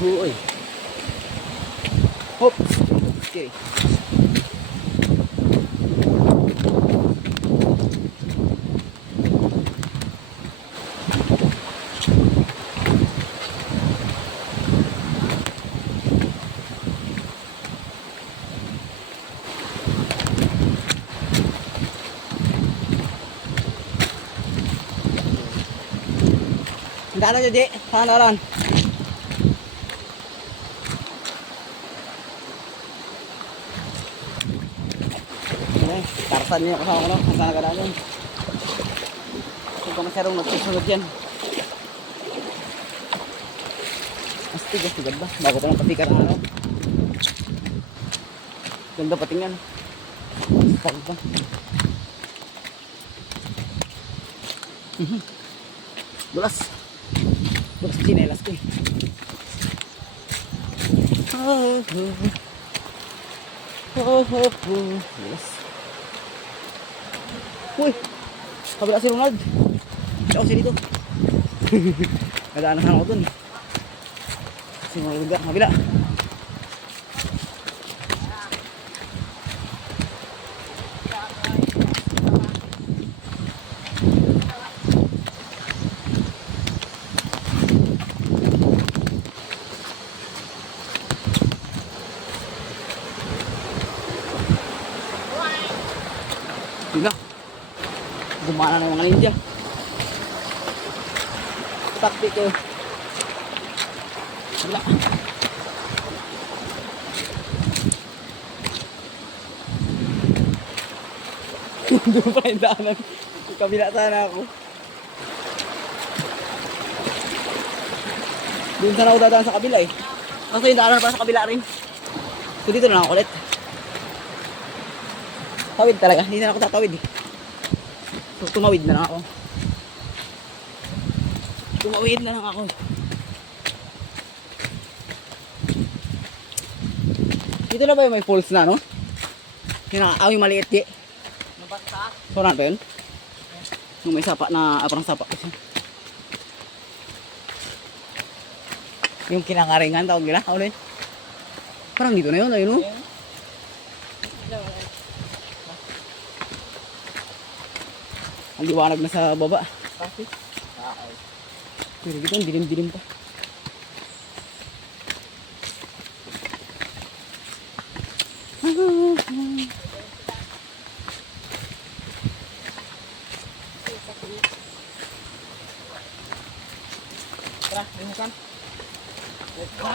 Uy. Hop. Okay. Handa na jadi, pangalan. Tarsan niya kasama ko no, sana ka namin. Kung ka masyadong nagsusunod yan. Astig ba? Bago pa ng patikar ang ano. Ganda patingnan. Pag pa. Bulas. Bulas chinelas ko eh. Bulas. Uy, kabila si Ronald. Hindi ako siya dito. Nagaanan ako dun. Si Ronald nga, kabila. Hindi na. Gumana ng mga ninja. Taktik ko. Wala. Doon pa yung daanan. Kabila sana ako. Doon sana ako dadaan sa kabila eh. Kaso yung daanan para sa kabila rin. So dito na lang ako ulit. Tawid talaga. Hindi na ako tatawid eh. So tumawid na lang ako. Tumawid na lang ako. Dito na ba yung may falls na no? Yung maliit di. Nabasa? So na ba yun? Yung may sapa na parang sapa kasi. Yung kinangaringan tawag nila. Ulit. Parang dito na yun. Ayun no? Ang liwanag na sa baba. Bakit? Pero dito, ang dilim-dilim pa. Tara, limukan. Ha?